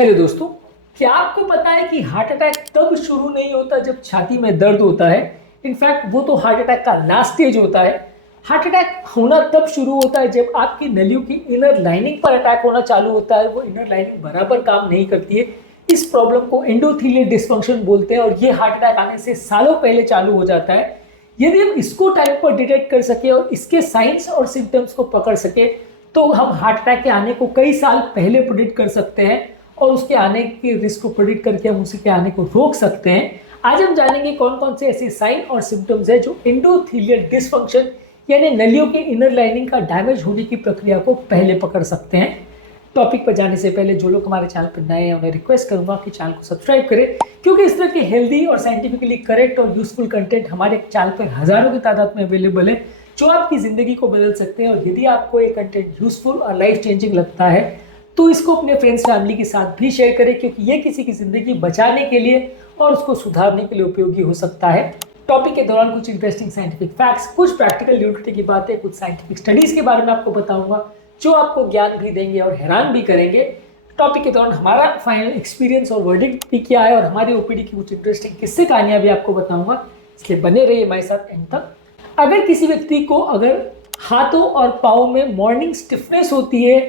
Hello दोस्तों, क्या आपको पता है कि हार्ट अटैक तब शुरू नहीं होता जब छाती में दर्द होता है। इनफैक्ट वो तो हार्ट अटैक का लास्ट स्टेज होता है। हार्ट अटैक होना तब शुरू होता है जब आपकी नलियों की इनर लाइनिंग पर अटैक होना चालू होता है। वो इनर लाइनिंग बराबर काम नहीं करती है। इस प्रॉब्लम को एंडोथेलियल डिस्फंक्शन बोलते हैं और ये हार्ट अटैक आने से सालों पहले चालू हो जाता है। यदि हम इसको टाइम पर डिटेक्ट कर सके और इसके साइंस और सिम्टम्स को पकड़ सके तो हम हार्ट अटैक के आने को कई साल पहले प्रिडिक्ट कर सकते हैं और उसके आने के रिस्क को प्रेडिक्ट करके हम उसके आने को रोक सकते हैं। आज हम जानेंगे कौन कौन से ऐसे साइन और सिम्टम्स है जो एंडोथेलियल डिस्फंक्शन यानी नलियों की इनर लाइनिंग का डैमेज होने की प्रक्रिया को पहले पकड़ सकते हैं। टॉपिक पर जाने से पहले जो लोग हमारे चैनल पर नए हैं उन्हें रिक्वेस्ट करूंगा कि चैनल को सब्सक्राइब करें, क्योंकि इस तरह के हेल्दी और साइंटिफिकली करेक्ट और यूजफुल कंटेंट हमारे चैनल पर हजारों की तादाद में अवेलेबल है जो आपकी जिंदगी को बदल सकते हैं। और यदि आपको ये कंटेंट यूजफुल और लाइफ चेंजिंग लगता है तो इसको अपने फ्रेंड्स फैमिली के साथ भी शेयर करें, क्योंकि ये किसी की जिंदगी बचाने के लिए और उसको सुधारने के लिए उपयोगी हो सकता है। टॉपिक के दौरान कुछ इंटरेस्टिंग साइंटिफिक फैक्ट्स, कुछ प्रैक्टिकल यूटिलिटी की बातें, कुछ साइंटिफिक स्टडीज के बारे में आपको बताऊंगा जो आपको ज्ञान भी देंगे और हैरान भी करेंगे। टॉपिक के दौरान हमारा फाइनल एक्सपीरियंस और वर्डिक्ट भी क्या है और हमारी ओपीडी की कुछ इंटरेस्टिंग किस्से कहानियां भी आपको बताऊंगा, इसलिए बने रहिए हमारे साथ एंड तक। अगर किसी व्यक्ति को अगर हाथों और पाँव में मॉर्निंग स्टिफनेस होती है,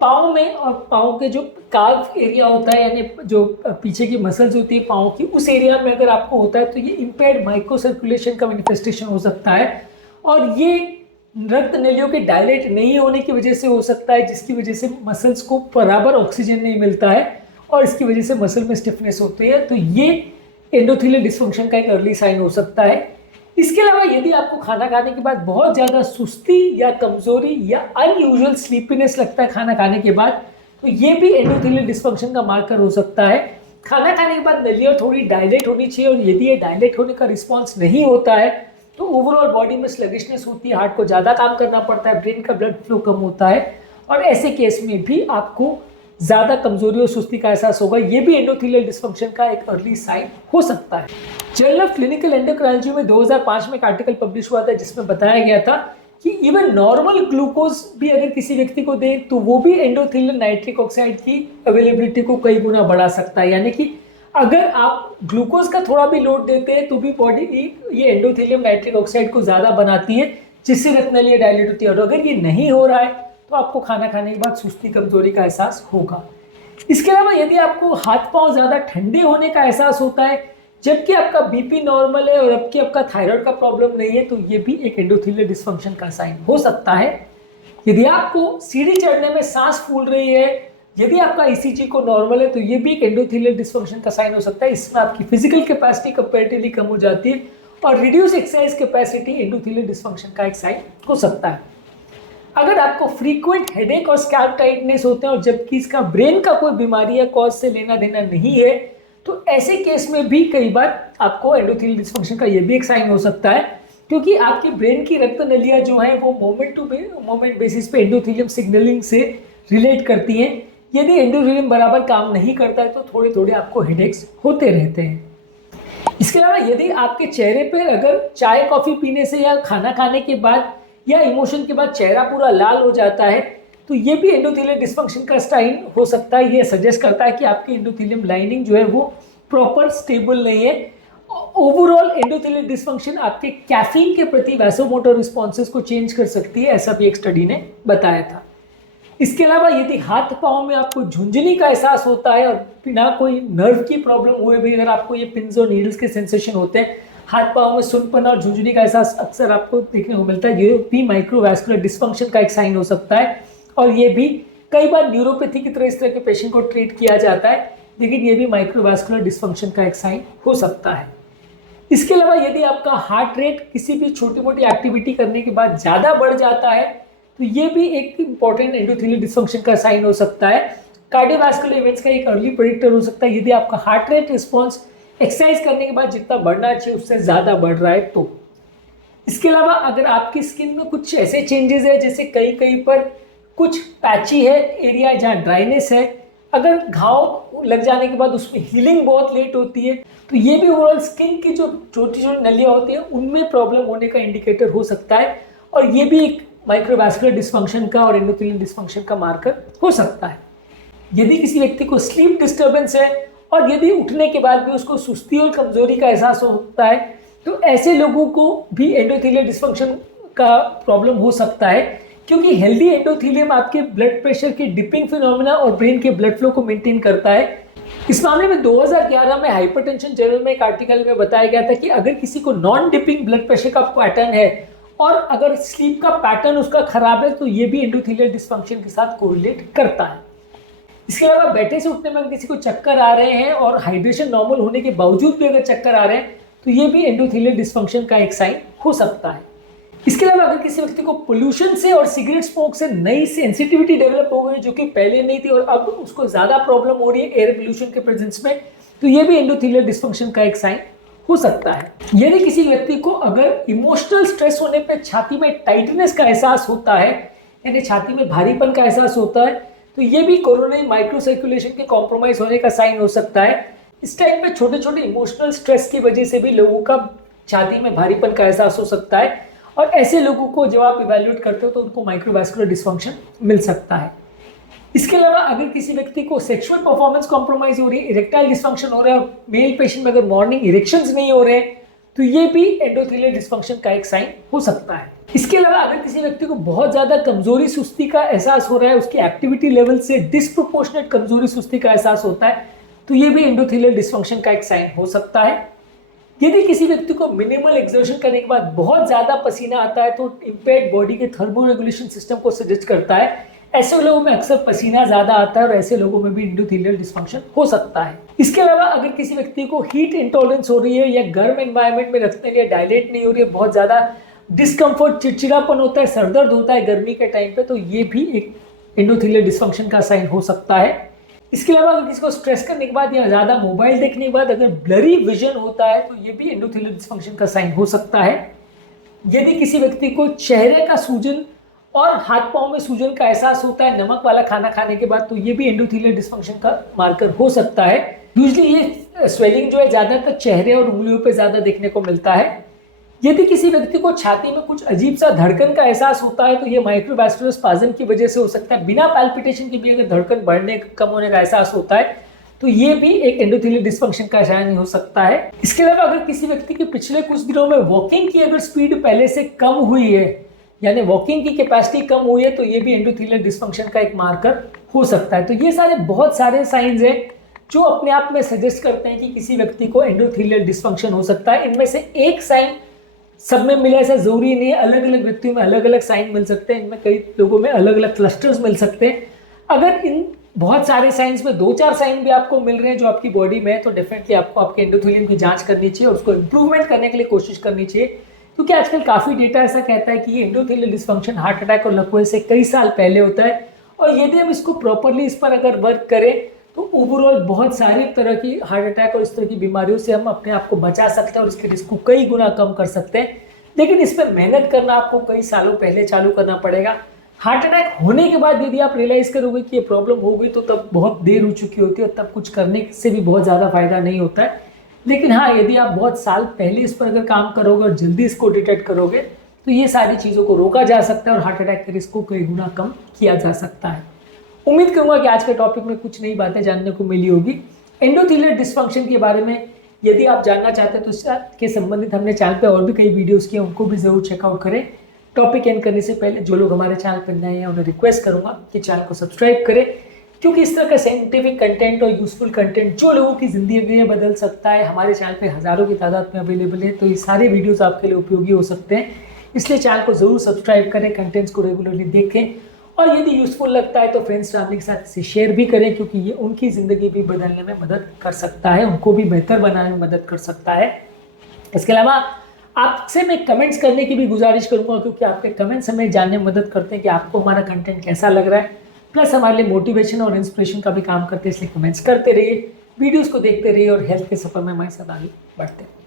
पाँव में और पाँव के जो काफ एरिया होता है यानी जो पीछे की मसल्स होती है पाँव की, उस एरिया में अगर आपको होता है तो ये इम्पेयर्ड माइक्रो सर्कुलेशन का मैनिफेस्टेशन हो सकता है। और ये रक्त नलियों के डायलेट नहीं होने की वजह से हो सकता है, जिसकी वजह से मसल्स को बराबर ऑक्सीजन नहीं मिलता है और इसकी वजह से मसल में स्टिफनेस होती है। तो ये एंडोथेलियल डिस्फंक्शन का एक अर्ली साइन हो सकता है। इसके अलावा यदि आपको खाना खाने के बाद बहुत ज़्यादा सुस्ती या कमजोरी या अनयूजुअल स्लीपीनेस लगता है खाना खाने के बाद, तो ये भी एंडोथेलियल डिस्फंक्शन का मार्कर हो सकता है। खाना खाने के बाद नलियाँ थोड़ी डायलेट होनी चाहिए और यदि ये डायलेट होने का रिस्पॉन्स नहीं होता है तो ओवरऑल बॉडी में स्लगिशनेस होती है, हार्ट को ज़्यादा काम करना पड़ता है, ब्रेन का ब्लड फ्लो कम होता है और ऐसे केस में भी आपको ज़्यादा कमजोरी और सुस्ती का एहसास होगा। ये भी एंडोथेलियल डिस्फंक्शन का एक अर्ली साइन हो सकता है। जर्नल ऑफ क्लिनिकल एंडोक्राइनोलॉजी में 2005 में एक आर्टिकल पब्लिश हुआ था जिसमें बताया गया था कि इवन नॉर्मल ग्लूकोज भी अगर किसी व्यक्ति को दें तो वो भी एंडोथेलियल नाइट्रिक ऑक्साइड की अवेलेबिलिटी को कई गुना बढ़ा सकता है। यानी कि अगर आप ग्लूकोज का थोड़ा भी लोड देते हैं तो भी बॉडी ये एंडोथेलियम नाइट्रिक ऑक्साइड को ज़्यादा बनाती है, जिससे रक्त नलियाँ डायलेट होती है। और अगर ये नहीं हो रहा है तो आपको खाना खाने के बाद सुस्ती कमजोरी का एहसास होगा। इसके अलावा यदि आपको हाथ पांव ज़्यादा ठंडे होने का एहसास होता है जबकि आपका बीपी नॉर्मल है और आपकी आपका थायराइड का प्रॉब्लम नहीं है, तो ये भी एक एंडोथेलियल डिस्फंक्शन का साइन हो सकता है। यदि आपको सीढ़ी चढ़ने में सांस फूल रही है, यदि आपका ईसीजी को नॉर्मल है, तो ये भी एक एंडोथेलियल डिस्फंक्शन का साइन हो सकता है। इसमें आपकी फिजिकल कैपेसिटी कंपैरेटिवली कम हो जाती है और reduce exercise capacity endothelial dysfunction का एक साइन हो सकता है। अगर आपको फ्रीक्वेंट हेडेक और स्कैल्प टाइटनेस होते हैं और जबकि इसका ब्रेन का कोई बीमारी या कॉज से लेना देना नहीं है, तो ऐसे केस में भी कई बार आपको एंडोथेलियल डिस्फंक्शन का ये भी एक साइन हो सकता है, क्योंकि आपके ब्रेन की रक्त नलियाँ जो हैं वो मोमेंट टू मोमेंट बेसिस पे एंडोथेलियम सिग्नलिंग से रिलेट करती हैं। यदि एंडोथेलियम बराबर काम नहीं करता है तो थोड़े थोड़े आपको हेडेक्स होते रहते हैं। इसके अलावा यदि आपके चेहरे पर अगर चाय कॉफ़ी पीने से या खाना खाने के बाद या इमोशन के बाद चेहरा पूरा लाल हो जाता है, तो ये भी एंडोथेलियल डिस्फंक्शन का साइन हो सकता है। ये सजेस्ट करता है कि आपकी एंडोथेलियम लाइनिंग जो है वो प्रॉपर स्टेबल नहीं है। ओवरऑल एंडोथेलियल डिस्फंक्शन आपके कैफीन के प्रति वैसोमोटर रिस्पॉन्सेस को चेंज कर सकती है, ऐसा भी एक स्टडी ने बताया था। इसके अलावा यदि हाथ पाँव में आपको झुंझुनी का एहसास होता है और बिना कोई नर्व की प्रॉब्लम हुए भी अगर आपको ये पिंस और नीडल्स के सेंसेशन होते हैं, हाथ पाँव में सुनपन और झुंझुनी का एहसास अक्सर आपको देखने को मिलता है, ये भी माइक्रोवैस्कुलर डिस्फंक्शन का एक साइन हो सकता है। और ये भी कई बार न्यूरोपैथी की तरह इस तरह के पेशेंट को ट्रीट किया जाता है, लेकिन ये भी माइक्रोवैस्कुलर डिस्फंक्शन का एक साइन हो सकता है। इसके अलावा यदि आपका हार्ट रेट किसी भी छोटी मोटी एक्टिविटी करने के बाद ज़्यादा बढ़ जाता है, तो ये भी एक इंपॉर्टेंट एंडोथेलियल डिस्फंक्शन का साइन हो सकता है। कार्डियोवैस्कुलर इवेंट्स का एक अर्ली प्रेडिक्टर हो सकता है यदि आपका हार्ट रेट रिस्पॉन्स एक्सरसाइज करने के बाद जितना बढ़ना चाहिए उससे ज़्यादा बढ़ रहा है तो। इसके अलावा अगर आपकी स्किन में कुछ ऐसे चेंजेस है जैसे कहीं कहीं पर कुछ पैची है एरिया जहाँ ड्राइनेस है, अगर घाव लग जाने के बाद उसमें हीलिंग बहुत लेट होती है, तो ये भी ओवरऑल स्किन की जो छोटी छोटी नलियाँ होती हैं उनमें प्रॉब्लम होने का इंडिकेटर हो सकता है और ये भी एक माइक्रोवैस्कुलर डिस्फंक्शन का और एंडोथेलियल डिस्फंक्शन का मार्कर हो सकता है। यदि किसी व्यक्ति को स्लीप डिस्टर्बेंस है और यदि उठने के बाद भी उसको सुस्ती और कमजोरी का एहसास होता है, तो ऐसे लोगों को भी एंडोथेलियल डिस्फंक्शन का प्रॉब्लम हो सकता है, क्योंकि हेल्दी एंडोथेलियम आपके ब्लड प्रेशर के डिपिंग फिनोमेना और ब्रेन के ब्लड फ्लो को मेंटेन करता है। इस मामले में 2011 में हाइपरटेंशन जर्नल में एक आर्टिकल में बताया गया था कि अगर किसी को नॉन डिपिंग ब्लड प्रेशर का पैटर्न है और अगर स्लीप का पैटर्न उसका खराब है, तो ये भी एंडोथेलियल डिस्फंक्शन के साथ कोरिलेट करता है। इसके अलावा बैठे से उठने में अगर किसी को चक्कर आ रहे हैं और हाइड्रेशन नॉर्मल होने के बावजूद भी अगर चक्कर आ रहे हैं, तो ये भी एंडोथेलियल डिस्फंक्शन का एक साइन हो सकता है। इसके अलावा अगर किसी व्यक्ति को पोल्यूशन से और सिगरेट स्मोक से नई सेंसिटिविटी डेवलप हो गई जो कि पहले नहीं थी और अब उसको ज्यादा प्रॉब्लम हो रही है एयर पोल्यूशन के प्रेजेंस में, तो ये भी एंडोथेलियल डिस्फंक्शन का एक साइन हो सकता है। यदि किसी व्यक्ति को अगर इमोशनल स्ट्रेस होने पर छाती में टाइटनेस का एहसास होता है, यानी छाती में भारीपन का एहसास होता है, तो ये भी कोरोनरी माइक्रो सर्कुलेशन के कॉम्प्रोमाइज होने का साइन हो सकता है। इस टाइम पे छोटे छोटे इमोशनल स्ट्रेस की वजह से भी लोगों का छाती में भारीपन का एहसास हो सकता है, और ऐसे लोगों को जब आप इवैल्यूएट करते हो तो उनको माइक्रोवास्कुलर डिस्फंक्शन मिल सकता है। इसके अलावा अगर किसी व्यक्ति को सेक्सुअल परफॉर्मेंस कॉम्प्रोमाइज हो रही है, इरेक्टाइल डिस्फंक्शन हो रहा है और मेल पेशेंट में अगर मॉर्निंग इरेक्शंस नहीं हो रहे हैं, तो ये भी एंडोथेलियल डिस्फंक्शन का एक साइन हो सकता है। इसके अलावा अगर किसी व्यक्ति को बहुत ज्यादा कमजोरी सुस्ती का एहसास हो रहा है, उसकी एक्टिविटी लेवल से डिस्प्रोपोर्शनेट कमजोरी सुस्ती का एहसास होता है, तो ये भी एंडोथेलियल डिस्फंक्शन का एक साइन हो सकता है। यदि किसी व्यक्ति को मिनिमल एक्सर्शन करने के बाद बहुत ज्यादा पसीना आता है, तो इम्पेयर्ड बॉडी के थर्मो रेगुलेशन सिस्टम को सजेस्ट करता है। ऐसे लोगों में अक्सर पसीना ज्यादा आता है और ऐसे लोगों में भी एंडोथेलियल डिस्फंक्शन हो सकता है। इसके अलावा अगर किसी व्यक्ति को हीट इंटॉलरेंस हो रही है या गर्म एनवायरनमेंट में रखने के लिए डायलेट नहीं हो रही है, बहुत ज्यादा डिस्कम्फर्ट, चिड़चिड़ापन होता है, सरदर्द होता है गर्मी के टाइम पे, तो ये भी एक एंडोथेलियल डिस्फंक्शन का साइन हो सकता है। इसके अलावा अगर किसी को स्ट्रेस करने के बाद या ज्यादा मोबाइल देखने के बाद अगर ब्लरी विजन होता है, तो ये भी एंडोथेलियल डिस्फंक्शन का साइन हो सकता है। यदि किसी व्यक्ति को चेहरे का सूजन और हाथ पांव में सूजन का एहसास होता है नमक वाला खाना खाने के बाद, तो ये भी एंडोथेलियल डिस्फंक्शन का मार्कर हो सकता है। यूजुअली ये स्वेलिंग जो है ज्यादातर चेहरे और उंगलियों पे ज्यादा देखने को मिलता है। यदि किसी व्यक्ति को छाती में कुछ अजीब सा धड़कन का एहसास होता है, तो ये माइक्रोवास्कुलर स्पाज्म की वजह से हो सकता है। बिना पैल्पिटेशन के भी अगर धड़कन बढ़ने कम होने का एहसास होता है, तो ये भी एक एंडोथेलियल डिस्फंक्शन का साइन हो सकता है। इसके अलावा अगर किसी व्यक्ति की पिछले कुछ दिनों में वॉकिंग की अगर स्पीड पहले से कम हुई है, यानी वॉकिंग की कैपेसिटी कम हुई है, तो ये भी एंडोथेलियल डिस्फंक्शन का एक मार्कर हो सकता है। तो ये सारे बहुत सारे साइंस हैं जो अपने आप में सजेस्ट करते हैं कि किसी व्यक्ति को एंडोथेलियल डिस्फंक्शन हो सकता है। इनमें से एक साइन सब में मिले ऐसा जरूरी नहीं है, अलग अलग व्यक्तियों में अलग अलग साइन मिल सकते हैं, इनमें कई लोगों में अलग अलग क्लस्टर्स मिल सकते हैं। अगर इन बहुत सारे साइंस में 2-4 साइन भी आपको मिल रहे हैं जो आपकी बॉडी में है, तो डेफिनेटली आपको आपके एंडोथेलियम की जांच करनी चाहिए और उसको इंप्रूवमेंट करने के लिए कोशिश करनी चाहिए, क्योंकि आजकल काफ़ी डेटा ऐसा कहता है कि ये एंडोथेलियल डिस्फंक्शन हार्ट अटैक और लकवे से कई साल पहले होता है, और यदि हम इसको प्रॉपरली इस पर अगर वर्क करें तो ओवरऑल बहुत सारी तरह की हार्ट अटैक और इस तरह की बीमारियों से हम अपने आप को बचा सकते हैं और इसके रिस्क को कई गुना कम कर सकते हैं। लेकिन इस पर मेहनत करना आपको कई सालों पहले चालू करना पड़ेगा। हार्ट अटैक होने के बाद यदि आप रियलाइज करोगे कि ये प्रॉब्लम हो गई, तो तब बहुत देर हो चुकी होती है और तब कुछ करने से भी बहुत ज़्यादा फायदा नहीं होता है। लेकिन हाँ, यदि आप बहुत साल पहले इस पर अगर काम करोगे और जल्दी इसको डिटेक्ट करोगे, तो ये सारी चीज़ों को रोका जा सकता है और हार्ट अटैक के रिस्क को कई गुना कम किया जा सकता है। उम्मीद करूंगा कि आज के टॉपिक में कुछ नई बातें जानने को मिली होगी। एंडोथेलियल डिस्फंक्शन के बारे में यदि आप जानना चाहते हैं तो इसके संबंधित हमने चैनल पे और भी कई वीडियोस किए, उनको भी जरूर चेकआउट करें। टॉपिक एंड करने से पहले जो लोग हमारे चैनल पर नए हैं उन्हें रिक्वेस्ट करूंगा कि चैनल को सब्सक्राइब करें, क्योंकि इस तरह का साइंटिफिक कंटेंट और यूजफुल कंटेंट जो लोगों की जिंदगी बदल सकता है हमारे चैनल पे हज़ारों की तादाद में अवेलेबल है। तो ये सारे वीडियोस आपके लिए उपयोगी हो सकते हैं, इसलिए चैनल को जरूर सब्सक्राइब करें, कंटेंट्स को रेगुलरली देखें, और यदि यूजफुल लगता है तो फ्रेंड्स फैमिली के साथ इसे शेयर भी करें, क्योंकि ये उनकी ज़िंदगी भी बदलने में मदद कर सकता है, उनको भी बेहतर बनाने में मदद कर सकता है। इसके अलावा आपसे मैं कमेंट्स करने की भी गुजारिश करूंगा, क्योंकि आपके कमेंट्स हमें जानने में मदद करते हैं कि आपको हमारा कंटेंट कैसा लग रहा है, प्लस हमारे लिए मोटिवेशन और इंस्पिरेशन का भी काम करते हैं। इसलिए कमेंट्स करते रहिए, वीडियोज़ को देखते रहिए और हेल्थ के सफ़र में हमारे साथ आगे बढ़ते हैं।